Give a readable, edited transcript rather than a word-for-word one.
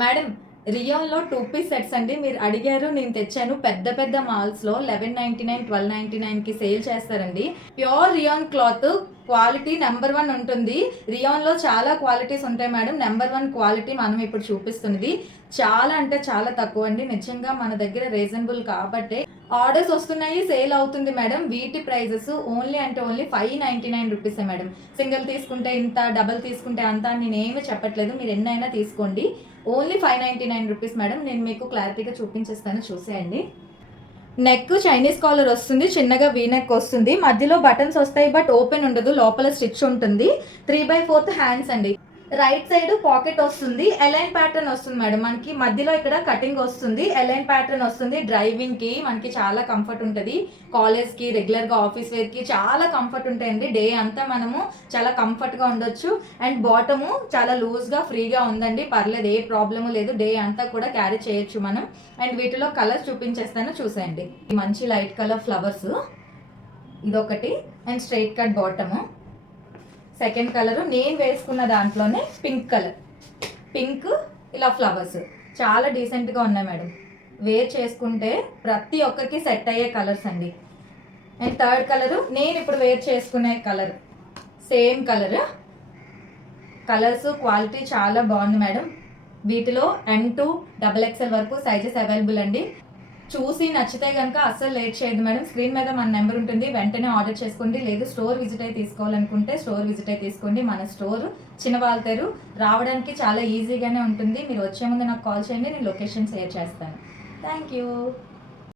Madam, రియోన్‌లో 2 piece sets అండి. మీరు అడిగారు, నేను తెచ్చాను. పెద్ద పెద్ద మాల్స్‌లో 1199, 1299కి సేల్ చేస్తారండి. Pure rayon cloth quality number 1 ఉంటుంది. రియాన్‌లో చాలా క్వాలిటీస్ ఉంటాయి మేడం. నంబర్ 1 క్వాలిటీ మనం ఇప్పుడు చూపిస్తున్నది. చాలా అంటే చాలా తక్కువ అండి. నిజంగా మన దగ్గర రీజనబుల్ కాబట్టే ఆర్డర్స్ వస్తున్నాయి, సేల్ అవుతుంది మేడం. వీటి ప్రైజెస్ ఓన్లీ అంటే ఓన్లీ 599 రూపీసే మేడం. సింగిల్ తీసుకుంటే ఇంత, డబల్ తీసుకుంటే అంత అని నేనేమి చెప్పట్లేదు. మీరు ఎన్నైనా తీసుకోండి. Only 599 rupees madam. నేను మీకు క్లారిటీగా చూపించేస్తాను, చూసేయండి. నెక్ చైనీస్ కాలర్ వస్తుంది, చిన్నగా వీ నెక్ వస్తుంది, మధ్యలో బటన్స్ వస్తాయి బట్ ఓపెన్ ఉండదు, లోపల స్టిచ్ ఉంటుంది. 3/4 హ్యాండ్స్ అండి. రైట్ సైడ్ పాకెట్ వస్తుంది, ఎలైన్ ప్యాటర్న్ వస్తుంది మేడం. మనకి మధ్యలో ఇక్కడ కటింగ్ వస్తుంది, ఎలైన్ ప్యాటర్న్ వస్తుంది. డ్రైవింగ్ కి మనకి చాలా కంఫర్ట్ ఉంటుంది. కాలేజ్ కి, రెగ్యులర్ గా ఆఫీస్ వేర్ కి చాలా కంఫర్ట్ ఉంటాయండి. డే అంతా మనము చాలా కంఫర్ట్ గా ఉండొచ్చు. అండ్ బాటము చాలా లూజ్ గా ఫ్రీగా ఉందండి, పర్లేదు, ఏ ప్రాబ్లము లేదు. డే అంతా కూడా క్యారీ చేయొచ్చు మనం. అండ్ వీటిలో కలర్స్ చూపించేస్తాను, చూసేయండి. మంచి లైట్ కలర్ ఫ్లవర్స్ ఇదొకటి, and straight cut bottom. Second colour నేను వేసుకున్న దాంట్లోనే పింక్ కలర్, పింక్ ఇలా ఫ్లవర్స్ చాలా డీసెంట్గా ఉన్నాయి మేడం. వేర్ చేసుకుంటే ప్రతి ఒక్కరికి సెట్ అయ్యే కలర్స్ అండి. అండ్ థర్డ్ కలరు నేను ఇప్పుడు వేర్ చేసుకునే colour, same colour. Colours quality చాలా బాగుంది మేడం. వీటిలో M2 XXL వరకు సైజెస్ అవైలబుల్ అండి. చూసి నచ్చితే కనుక అస్సలు లేట్ చేయదు మేడం. స్క్రీన్ మీద మన నెంబర్ ఉంటుంది, వెంటనే ఆర్డర్ చేసుకోండి. లేదు స్టోర్ విజిట్ అయి తీసుకోవాలనుకుంటే స్టోర్ విజిట్ అయి తీసుకోండి. మన స్టోర్ చిన్నవాల్తేరు, రావడానికి చాలా ఈజీగానే ఉంటుంది. మీరు వచ్చే ముందు నాకు కాల్ చేయండి, నేను లొకేషన్ షేర్ చేస్తాను. Thank you.